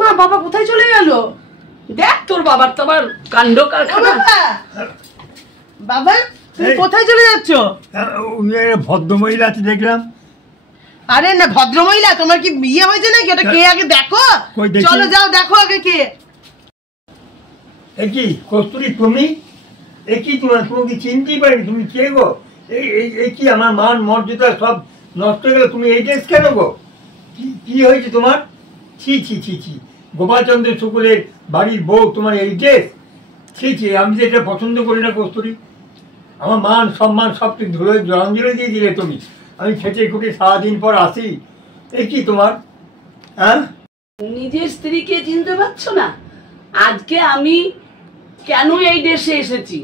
মা বাবা কোথায় চলে গেল? দেখ তোর বাবার তো আবার কাণ্ড কারখানা। বাবা তুমি কোথায় চলে যাচ্ছ? ভদ্রমহিলা আছে দেখলাম। আরে না ভদ্রমহিলা, তোমার কি বিয়ে হয়েছে নাকি? ওটা কে আগে দেখো। চলো যাও দেখো আগে কে। কি কস্তুরী তুমি? কি তোমাকে চিনতেই পারিনি। তুমি কে গো? এই কি আমার মান মর্যাদা সব নষ্ট হয়ে গেল। তুমি এই ড্রেস কেন গো? কি হয়েছে তোমার? ছি ছি ছি ছি, গোপালচন্দ্র শুকুলের বাড়ির বউ তোমার এই ড্রেস? ছি ছি, আমি তো এটা পছন্দ করি না কস্তুরী। আমার মান সম্মান সব ধুলো জলাঞ্জলি দিয়ে দিলে তুমি। আমি খেটে খুঁটে সারাদিন পর আসি, কি তোমার? হ্যাঁ, নিজের স্ত্রীকে চিনতে পারছো না? আজকে আমি কেন এই দেশে এসেছি,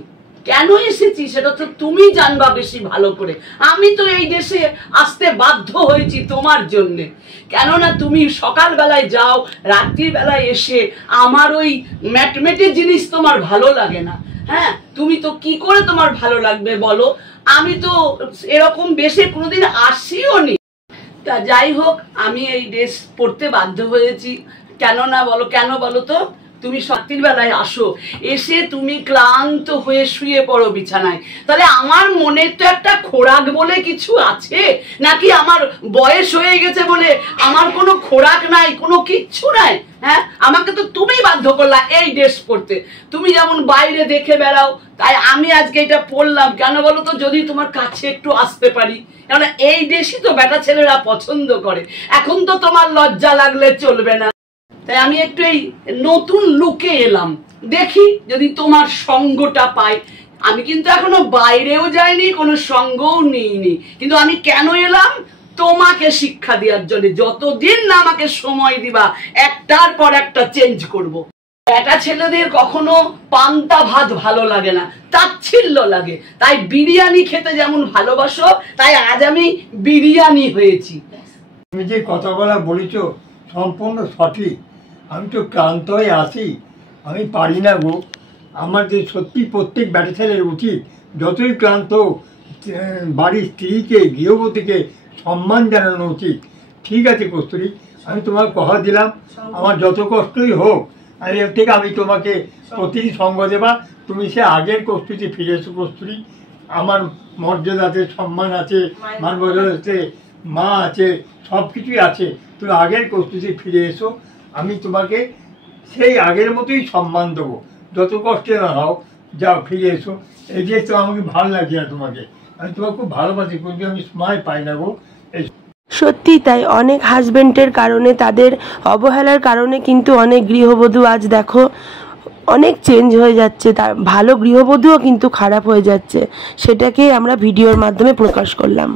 কেন এসেছি সেটা তো তুমি জানবা বেশি ভালো করে। আমি তো এই দেশে আসতে বাধ্য হয়েছি তোমার জন্যে। কেননা তুমি সকালবেলায় যাও, রাত্রির বেলায় এসে আমার ওই ম্যাটমেটের জিনিস তোমার ভালো লাগে না। হ্যাঁ, তুমি তো কি করে তোমার ভালো লাগবে বলো? আমি তো এরকম বেশে কোনোদিন আসিও নি। তা যাই হোক, আমি এই ড্রেস পরতে বাধ্য হয়েছি। কেন না বলো, কেন বলো তো? তুমি রাত্রির বেলায় আসো, এসে তুমি ক্লান্ত হয়ে শুয়ে পড়ো বিছানায়। তাহলে আমার মনের তো একটা খোরাক বলে কিছু আছে নাকি? আমার বয়স হয়ে গেছে বলে আমার কোনো খোরাক নাই, কোনো কিচ্ছু নাই? হ্যাঁ, আমাকে তো তুমি বাধ্য করলা এই ড্রেস পরতে। তুমি যেমন বাইরে দেখে বেড়াও, তাই আমি আজকে এটা পরলাম। কেন বলো তো? যদি তোমার কাছে একটু আসতে পারি। কারণ এই ড্রেসই তো বেটা ছেলেরা পছন্দ করে। এখন তো তোমার লজ্জা লাগলে চলবে না, তাই আমি একটু এই নতুন লুকে এলাম। দেখি যদি তোমার সঙ্গটা পাই। আমি কিন্তু এখনো বাইরেও যাইনি, কোনো সঙ্গও নিইনি, কিন্তু আমি কেন এলাম? তোমাকে শিক্ষা দেওয়ার জন্য। যতদিন না আমাকে সময় দিবা, একটার পর একটা চেঞ্জ করব। বেটা ছেলেদের কখনো পান্তা ভাত ভালো লাগে না, তাচ্ছিল্য লাগে। তাই বিরিয়ানি খেতে যেমন ভালোবাসো, তাই আজ আমি বিরিয়ানি হয়েছি। তুমি যে কথাগুলো বলেছ সম্পূর্ণ সঠিক। আমি তো ক্লান্ত হয়ে আসি, আমি পারি না গো। আমার যে সত্যি প্রত্যেক ব্যাটা ছেলের উচিত যতই ক্লান্ত বাড়ির স্ত্রীকে গৃহবধূকে সম্মান জানানো উচিত। ঠিক আছে কস্তুরী, আমি তোমাকে কথা দিলাম, আমার যত কষ্টই হোক আমি এর থেকে আমি তোমাকে প্রতিদিন সঙ্গ দেবা। তুমি সে আগের কস্তুরীতে ফিরে এসো কস্তুরী। আমার মর্যাদা আছে, সম্মান আছে, মান মর্যাদা আছে, মা আছে, সব কিছুই আছে। তুমি আগের কস্তুরীতে ফিরে এসো, আমি তোমাকে সেই আগের মতোই সম্মান দেবো। যত কষ্টে না হও, যাও ফিরে এসো। এই যে তো আমাকে ভালো লাগছে না তোমাকে, আমি তোমাকে খুব ভালোবাসি, কিন্তু আমি সময় পাই না গো। সত্যি তাই, অনেক হাজবেন্ডের কারণে, তাদের অবহেলার কারণে কিন্তু অনেক গৃহবধূ আজ দেখো অনেক চেঞ্জ হয়ে যাচ্ছে। তার ভালো গৃহবধূও কিন্তু খারাপ হয়ে যাচ্ছে। সেটাকেই আমরা ভিডিওর মাধ্যমে প্রকাশ করলাম।